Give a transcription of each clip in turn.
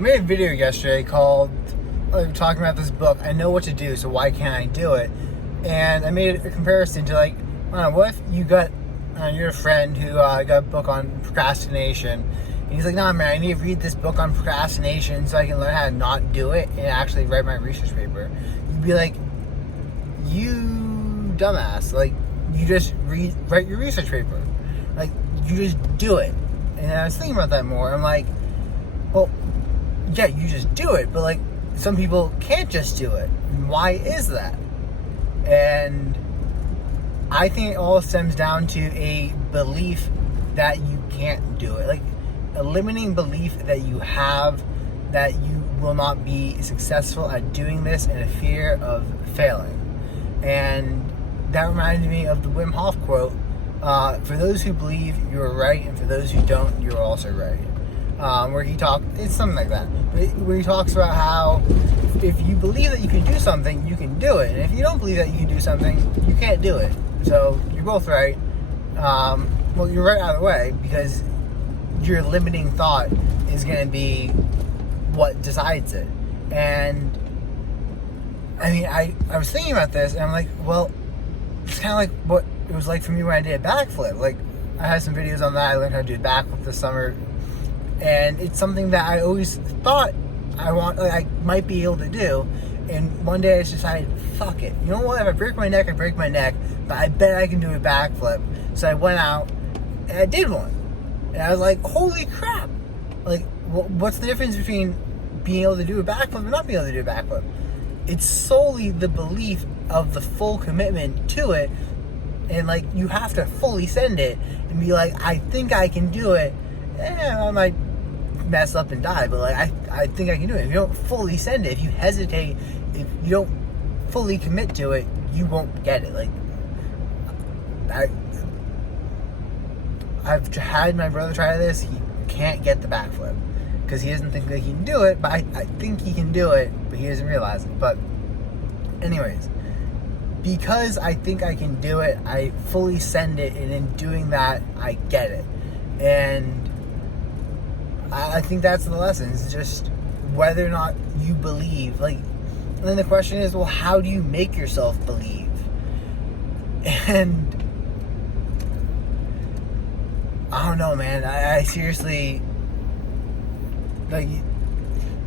made a video yesterday called talking about this book. I know what to do, so why can't I do it? And I made a comparison to I don't know, what if you got you're a friend who got a book on procrastination, and he's like, "Nah, man, I need to read this book on procrastination so I can learn how to not do it and actually write my research paper." You'd be like, "You dumbass! Like, you just write your research paper. Like, you just do it." And I was thinking about that more. I'm like, well, yeah, you just do it, but some people can't just do it. Why is that? And I think it all stems down to a belief that you can't do it. A limiting belief that you have that you will not be successful at doing this, and a fear of failing. And that reminded me of the Wim Hof quote, for those who believe you're right, and for those who don't, you're also right. Where it's something like that. Where he talks about how if you believe that you can do something, you can do it. And if you don't believe that you can do something, you can't do it. So you're both right. Well, you're right either way, because your limiting thought is going to be what decides it. And I mean, I was thinking about this, and I'm like, well, it's kind of like what it was like for me when I did a backflip. I had some videos on that. I learned how to do a backflip this summer, and it's something that I always thought I might be able to do. And one day I just decided, fuck it. You know what? If I break my neck, I break my neck, but I bet I can do a backflip. So I went out and I did one, and I was like, holy crap! What's the difference between being able to do a backflip and not being able to do a backflip? It's solely the belief of the full commitment to it, and you have to fully send it and be like, I think I can do it. I might mess up and die, but I think I can do it. If you don't fully send it, if you hesitate, if you don't fully commit to it, you won't get it. I've had my brother try this. He can't get the backflip because he doesn't think that he can do it, but I think he can do it, but he doesn't realize it. But anyways, because I think I can do it, I fully send it, and in doing that, I get it. And I think that's the lesson. It's just whether or not you believe. And then the question is, well, how do you make yourself believe? And I don't know, man. I seriously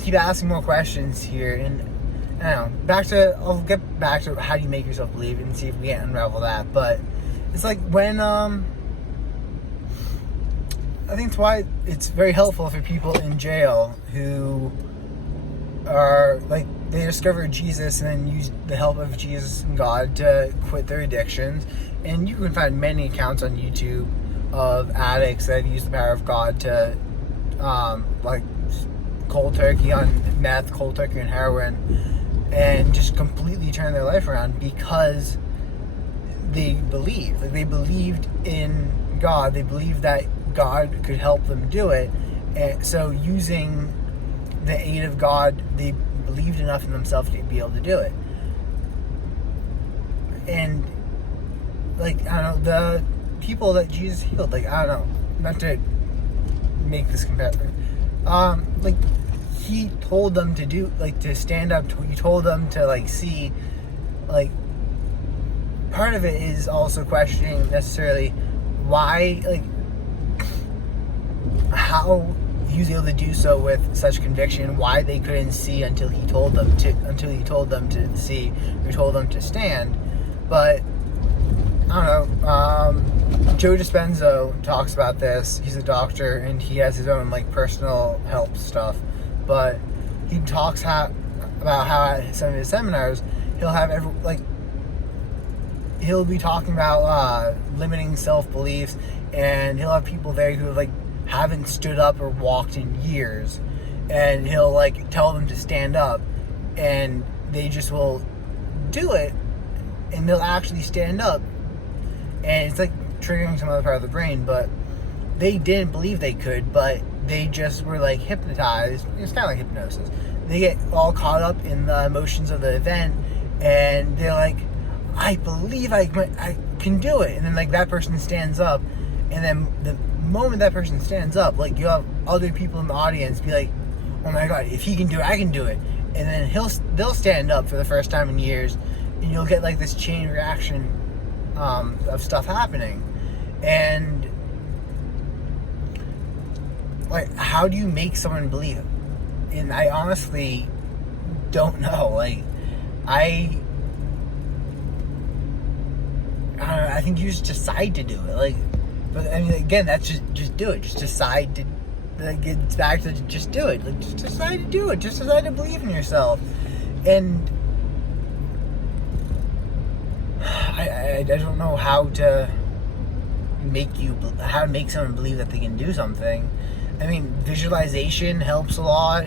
keep asking more questions here, and I don't know. I'll get back to how do you make yourself believe and see if we can unravel that. But it's when I think it's why it's very helpful for people in jail who are they discover Jesus and then use the help of Jesus and God to quit their addictions. And you can find many accounts on YouTube of addicts that have used the power of God to cold turkey on meth, cold turkey on heroin, and just completely turn their life around because they believed. They believed in God. They believed that God could help them do it. And so using the aid of God, they believed enough in themselves to be able to do it. And I don't know, the people that Jesus healed, I don't know, not to make this comparison, he told them to do, to stand up, he told them to see, part of it is also questioning necessarily why, how he was able to do so with such conviction, why they couldn't see until he told them to see, or told them to stand. But I don't know, Joe Dispenza talks about this. He's a doctor and he has his own personal help stuff, but he talks about how at some of his seminars he'll have he'll be talking about limiting self-beliefs, and he'll have people there who haven't stood up or walked in years, and he'll tell them to stand up, and they just will do it, and they'll actually stand up, and it's triggering some other part of the brain, but they didn't believe they could, but they just were hypnotized. It's kind of like hypnosis. They get all caught up in the emotions of the event, and they're I believe I can do it, and then that person stands up, and then the moment that person stands up, you have other people in the audience be oh my God, if he can do it, I can do it. And then they'll stand up for the first time in years, and you'll get like this chain reaction of stuff happening. And like, how do you make someone believe it? And I honestly don't know. Like, I don't know, I think you just decide to do it. Like, but I mean, again, that's just do it. Just decide to. Like, it's back to just do it. Like, just decide to do it. Just decide to believe in yourself. And I don't know how to make someone believe that they can do something. I mean, visualization helps a lot.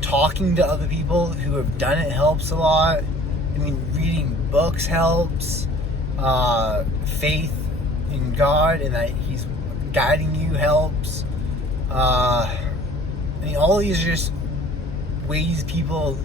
Talking to other people who have done it helps a lot. I mean, reading books helps. Faith in God and that He's guiding you helps. I mean, all these are just ways people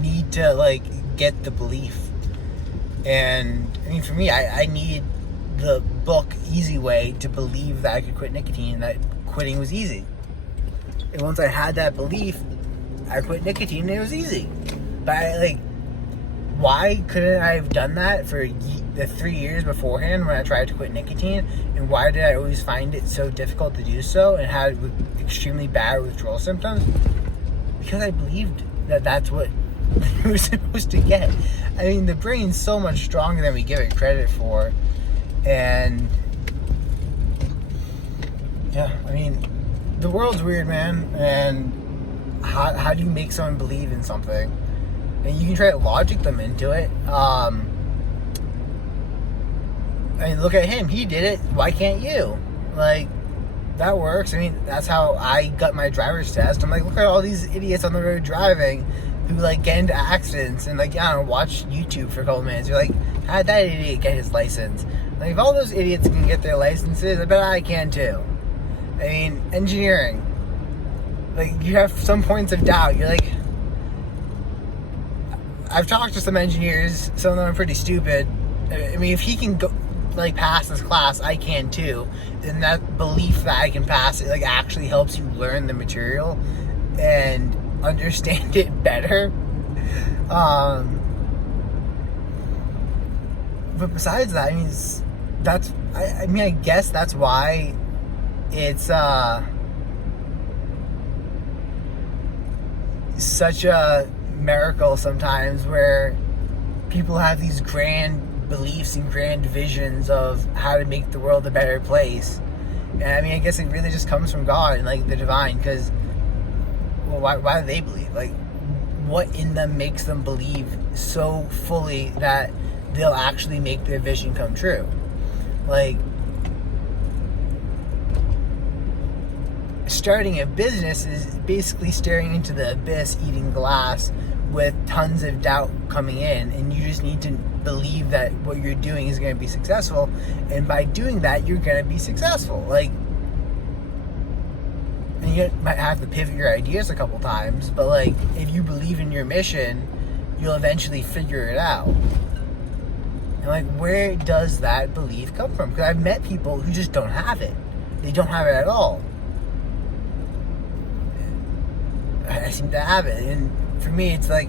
need to like get the belief. And I mean, for me, I needed the book Easy Way to believe that I could quit nicotine and that quitting was easy. And once I had that belief, I quit nicotine and it was easy. But why couldn't I have done that for the 3 years beforehand when I tried to quit nicotine? And why did I always find it so difficult to do so and had extremely bad withdrawal symptoms? Because I believed that that's what we were supposed to get. I mean, the brain's so much stronger than we give it credit for. And yeah, I mean, the world's weird, man. And how do you make someone believe in something? And you can try to logic them into it. I mean, look at him. He did it. Why can't you? Like, that works. I mean, that's how I got my driver's test. I'm like, look at all these idiots on the road driving who, like, get into accidents and, like, I don't know, watch YouTube for a couple minutes. You're like, how did that idiot get his license? Like, if all those idiots can get their licenses, I bet I can too. I mean, engineering. Like, you have some points of doubt. You're like, I've talked to some engineers. Some of them are pretty stupid. I mean, if he can go, like, pass this class, I can too. And that belief that I can pass it, like, actually helps you learn the material and understand it better. But besides that, I mean, I guess that's why it's such a miracle sometimes, where people have these grand beliefs and grand visions of how to make the world a better place. And I mean, I guess it really just comes from God and, like, the divine, because, well, why do they believe? Like, what in them makes them believe so fully that they'll actually make their vision come true? Like, starting a business is basically staring into the abyss, eating glass, with tons of doubt coming in, and you just need to believe that what you're doing is going to be successful, and by doing that, you're going to be successful. Like, and you might have to pivot your ideas a couple times, but, like, if you believe in your mission, you'll eventually figure it out. And, like, where does that belief come from? Because I've met people who just don't have it. They don't have it at all. I seem to have it, and for me, it's like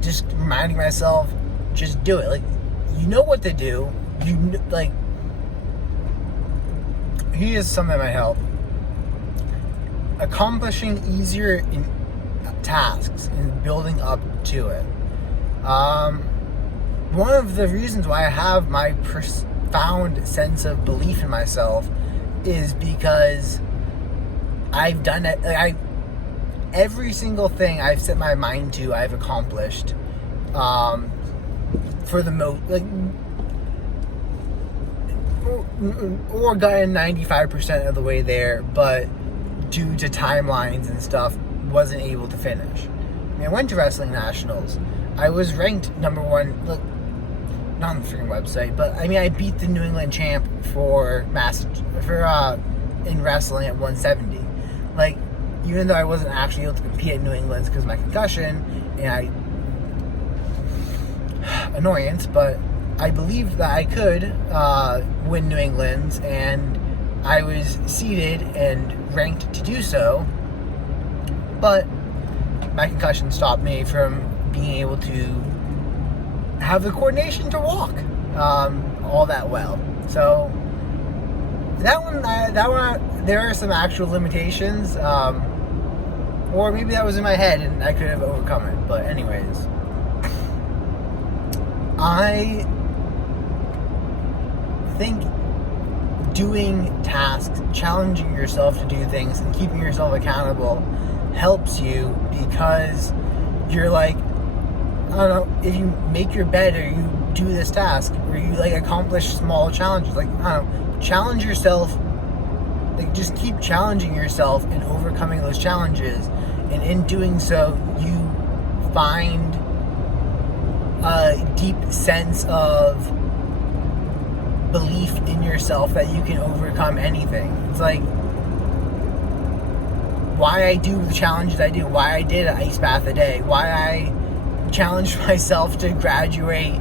just reminding myself, just do it. Like, you know what to do. Like, here's something that might help: accomplishing easier in tasks and building up to it. One of the reasons why I have my profound sense of belief in myself is because I've done it. Like, every single thing I've set my mind to, I've accomplished. For the most, like, or gotten 95% of the way there, but due to timelines and stuff, wasn't able to finish. I mean, I went to Wrestling Nationals. I was ranked number one. Look, not on the freaking website, but I mean, I beat the New England champ in wrestling at 170. Like, even though I wasn't actually able to compete at New England's because of my concussion and annoyance, but I believed that I could win New England's, and I was seated and ranked to do so, but my concussion stopped me from being able to have the coordination to walk all that well. So that one, there are some actual limitations, or maybe that was in my head and I could have overcome it. But anyways, I think doing tasks, challenging yourself to do things, and keeping yourself accountable helps you, because you're like, I don't know, if you make your bed or you do this task or you like accomplish small challenges, like, I don't know, challenge yourself, like just keep challenging yourself and overcoming those challenges, and in doing so you find a deep sense of belief in yourself that you can overcome anything. It's like why I do the challenges I do, why I did an ice bath a day, why I challenged myself to graduate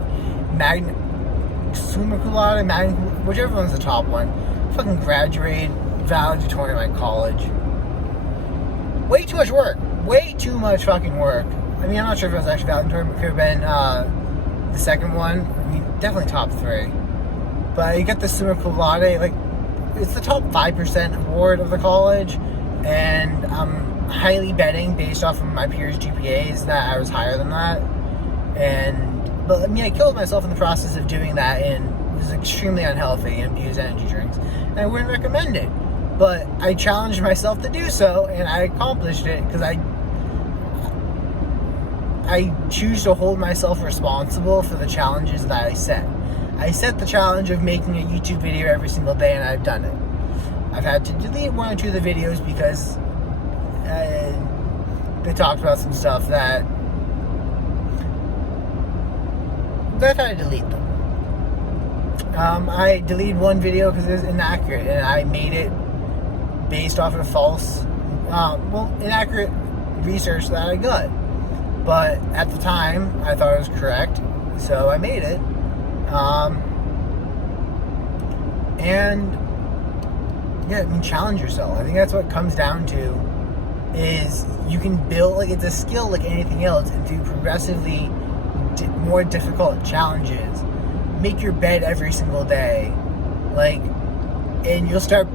summa cum laude, whichever one's the top one. Fucking graduate valedictorian at my college. Way too much work. Way too much fucking work. I mean, I'm not sure if it was actually valedictorian, but it could have been the second one. I mean, definitely top 3. But you get the summa cum laude, like, it's the top 5% award of the college, and I'm highly betting, based off of my peers' GPAs, that I was higher than that. But I mean, I killed myself in the process of doing that, and it was extremely unhealthy and abused energy drinks, and I wouldn't recommend it. But I challenged myself to do so, and I accomplished it, because I choose to hold myself responsible for the challenges that I set. I set the challenge of making a YouTube video every single day, and I've done it. I've had to delete 1 or 2 of the videos because they talked about some stuff that I've had to delete them. I deleted one video because it was inaccurate, and I made it based off of false, inaccurate research that I got. But at the time, I thought it was correct, so I made it. And yeah, I mean, challenge yourself. I think that's what it comes down to, is you can build, like, it's a skill like anything else, and through progressively more difficult challenges. Make your bed every single day, like, and you'll start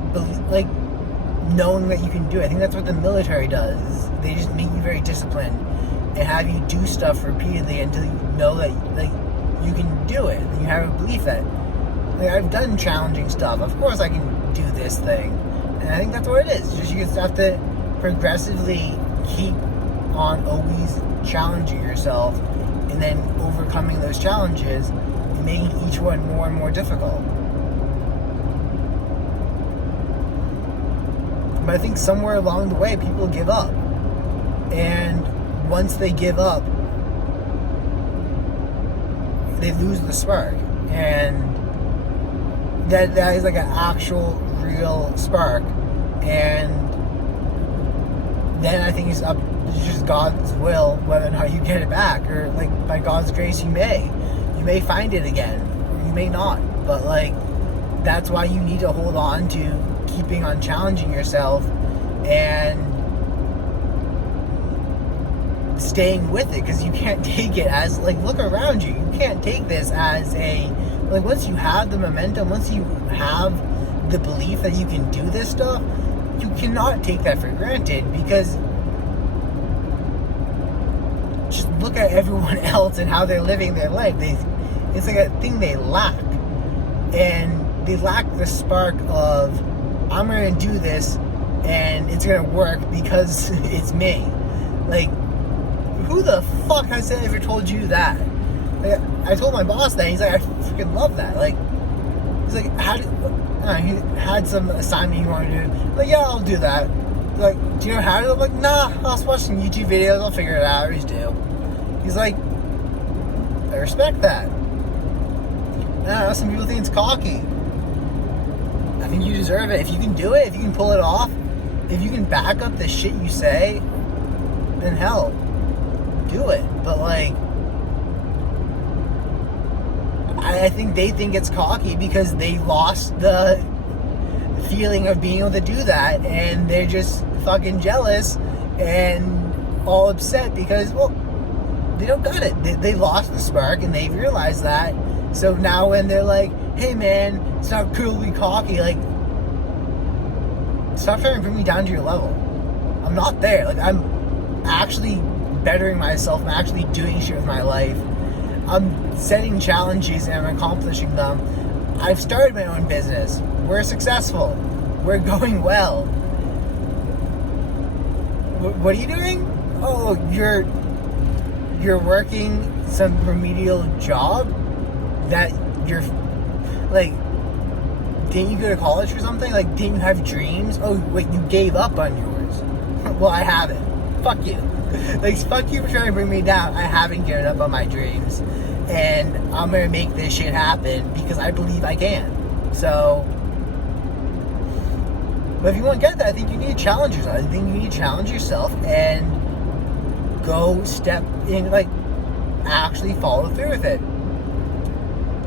knowing that you can do it. I think that's what the military does. They just make you very disciplined and have you do stuff repeatedly until you know that, like, you can do it. And you have a belief that, like, I've done challenging stuff. Of course I can do this thing. And I think that's what it is. Just you just have to progressively keep on always challenging yourself, and then overcoming those challenges and making each one more and more difficult. But I think somewhere along the way, people give up. And once they give up, they lose the spark. And that is like an actual, real spark. And then I think it's just God's will whether or not you get it back, or, like, by God's grace you may find it again, or you may not. But, like, that's why you need to hold on to keeping on challenging yourself and staying with it, because you can't take it as, like, look around you. You can't take this as a, like, once you have the momentum, once you have the belief that you can do this stuff, you cannot take that for granted, because just look at everyone else and how they're living their life. It's like a thing they lack. And they lack the spark of, I'm going to do this and it's going to work because it's me. Like, who the fuck has ever told you that? Like, I told my boss that. He's like, I freaking love that. Like, he's like, he had some assignment he wanted to do. Like, yeah, I'll do that. Like, do you know how to do it? I'm like, nah, I'll watch some YouTube videos, I'll figure it out. I always do. He's like, I respect that. I don't know, some people think it's cocky. I think you deserve it. If you can do it, if you can pull it off, if you can back up the shit you say, then hell, do it. But, like, I think they think it's cocky because they lost the feeling of being able to do that, and they're just fucking jealous and all upset because, well, they don't got it. They lost the spark, and they realized that. So now when they're like, hey man, stop cool, be cocky, like, stop trying to bring me down to your level. I'm not there. Like, I'm actually bettering myself. I'm actually doing shit with my life. I'm setting challenges and I'm accomplishing them. I've started my own business. We're successful. We're going well. What are you doing? Oh, you're working some remedial job that you're, like, didn't you go to college or something? Like, didn't you have dreams? Oh, wait, you gave up on yours. Well, I haven't. Fuck you. Like, fuck you for trying to bring me down. I haven't given up on my dreams. And I'm going to make this shit happen because I believe I can. So, but if you want to get that, I think you need to challenge yourself. I think you need to challenge yourself and go step in, like, actually follow through with it.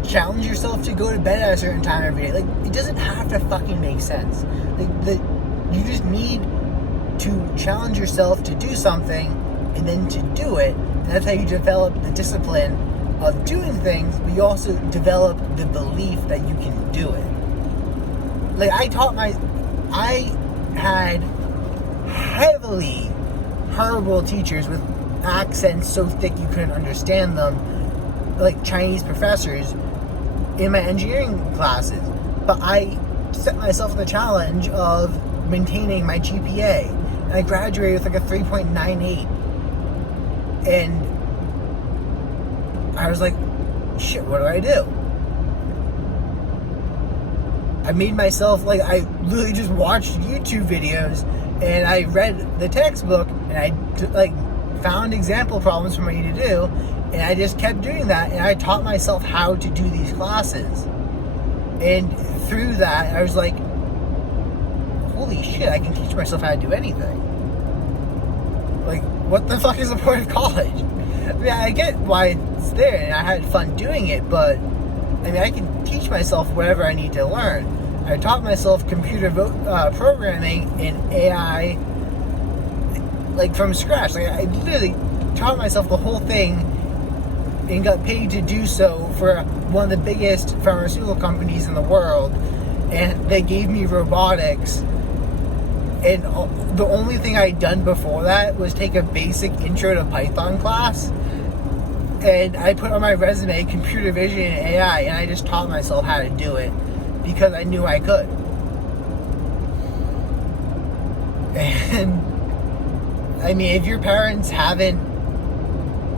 Challenge yourself to go to bed at a certain time every day. Like, it doesn't have to fucking make sense. Like, you just need to challenge yourself to do something and then to do it. And that's how you develop the discipline of doing things, but you also develop the belief that you can do it. Like, I had heavily horrible teachers with accents so thick you couldn't understand them, like Chinese professors in my engineering classes. But I set myself the challenge of maintaining my GPA. And I graduated with like a 3.98. And I was like, shit, what do I do? I made myself, like, I literally just watched YouTube videos and I read the textbook and I, like, found example problems for me to do, and I just kept doing that, and I taught myself how to do these classes. And through that, I was like, holy shit, I can teach myself how to do anything. Like, what the fuck is the point of college? I mean, I get why it's there, and I had fun doing it, but, I mean, I can teach myself whatever I need to learn. I taught myself computer programming and AI, like, from scratch. Like, I literally taught myself the whole thing and got paid to do so for one of the biggest pharmaceutical companies in the world, and they gave me robotics. And the only thing I'd done before that was take a basic intro to Python class, and I put on my resume computer vision and AI, and I just taught myself how to do it because I knew I could. And I mean, if your parents haven't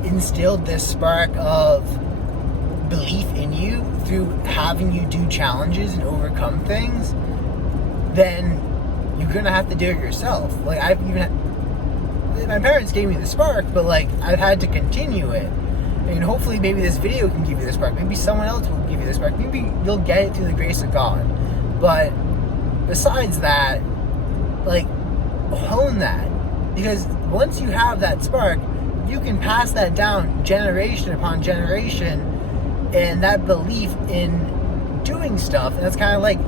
instilled this spark of belief in you through having you do challenges and overcome things, then you're gonna have to do it yourself. Like, my parents gave me the spark, but, like, I've had to continue it. And hopefully maybe this video can give you the spark. Maybe someone else will give you the spark. Maybe you'll get it through the grace of God. But besides that, like, hone that. Because once you have that spark, you can pass that down generation upon generation, and that belief in doing stuff. And that's kind of like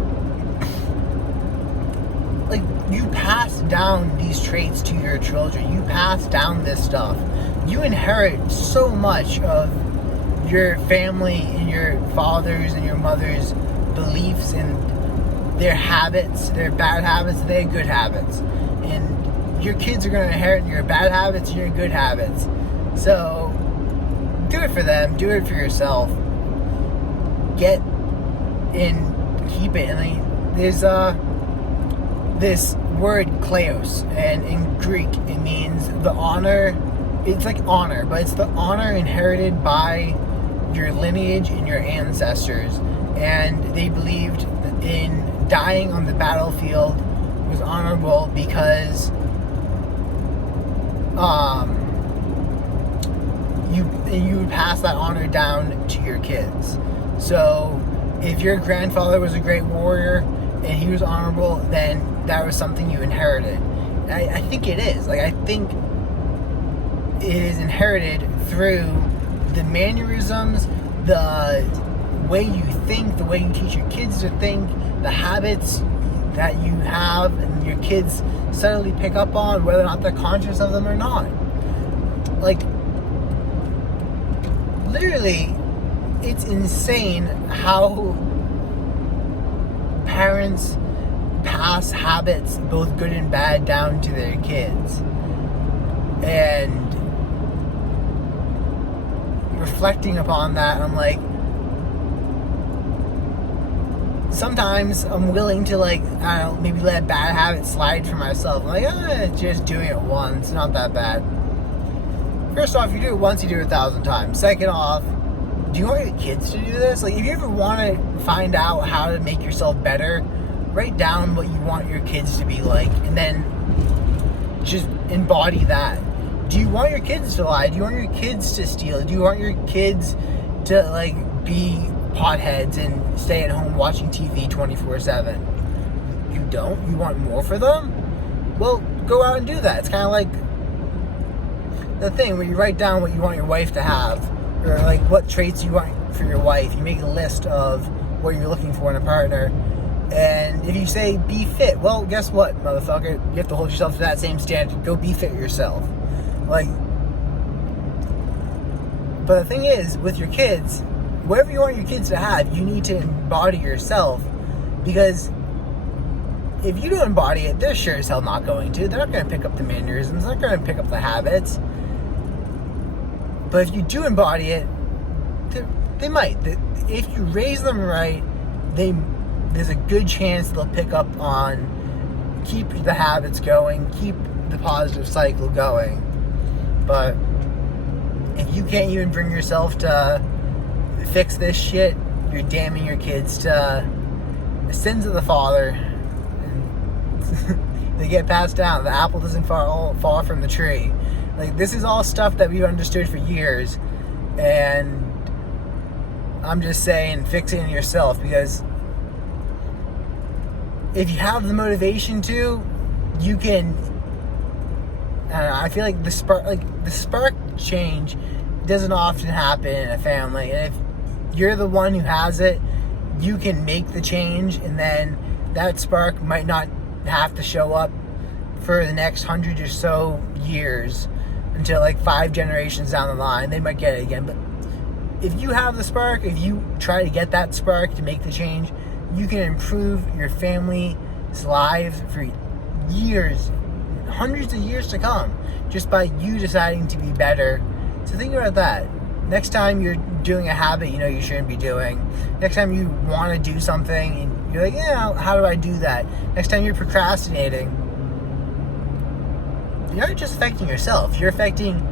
you pass down these traits to your children. You pass down this stuff. You inherit so much of your family and your father's and your mother's beliefs and their habits, their bad habits, their good habits. And your kids are going to inherit your bad habits and your good habits. So do it for them. Do it for yourself. Get in, keep it. And like, there's this word kleos, and in Greek it means the honor. It's like honor, but it's the honor inherited by your lineage and your ancestors. And they believed in dying on the battlefield was honorable because you would pass that honor down to your kids. So if your grandfather was a great warrior and he was honorable, then that was something you inherited. And I think it is. Like, I think it is inherited through the mannerisms, the way you think, the way you teach your kids to think, the habits that you have and your kids suddenly pick up on, whether or not they're conscious of them or not. Like, literally, it's insane how parents pass habits, both good and bad, down to their kids. And reflecting upon that, I'm like, sometimes I'm willing to, like, I don't know, maybe let a bad habit slide for myself. I'm like, just doing it once, not that bad. First off, you do it once, you do it 1,000 times. Second off, do you want your kids to do this? Like, if you ever want to find out how to make yourself better, write down what you want your kids to be like, and then just embody that. Do you want your kids to lie? Do you want your kids to steal? Do you want your kids to, like, be potheads and stay at home watching TV 24/7? You don't? You want more for them? Well, go out and do that. It's kind of like the thing where you write down what you want your wife to have, or like what traits you want for your wife. You make a list of what you're looking for in a partner. And if you say be fit, well, guess what, motherfucker? You have to hold yourself to that same standard. Go be fit yourself. Like, but the thing is, with your kids, whatever you want your kids to have, you need to embody yourself. Because if you don't embody it, they're sure as hell not going to. They're not going to pick up the mannerisms. They're not going to pick up the habits. But if you do embody it, they might. If you raise them right, there's a good chance they'll pick up on, keep the habits going, keep the positive cycle going. But if you can't even bring yourself to fix this shit, you're damning your kids to the sins of the father. They get passed down. The apple doesn't fall from the tree. Like, this is all stuff that we've understood for years, and I'm just saying, fix it in yourself, because if you have the motivation to, you can. I don't know, I feel like the spark change doesn't often happen in a family, and if you're the one who has it, you can make the change, and then that spark might not have to show up for the next 100 or so years, until like 5 generations down the line. They might get it again. But if you have the spark, if you try to get that spark to make the change, you can improve your family's lives for years, hundreds of years to come, just by you deciding to be better. So think about that. Next time you're doing a habit you know you shouldn't be doing, next time you want to do something and you're like, yeah, how do I do that? Next time you're procrastinating, you're not just affecting yourself, you're affecting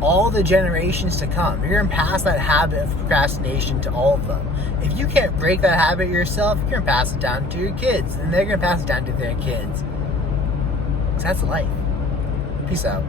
all the generations to come. You're going to pass that habit of procrastination to all of them. If you can't break that habit yourself, you're going to pass it down to your kids, and they're going to pass it down to their kids. Because that's life. Peace out.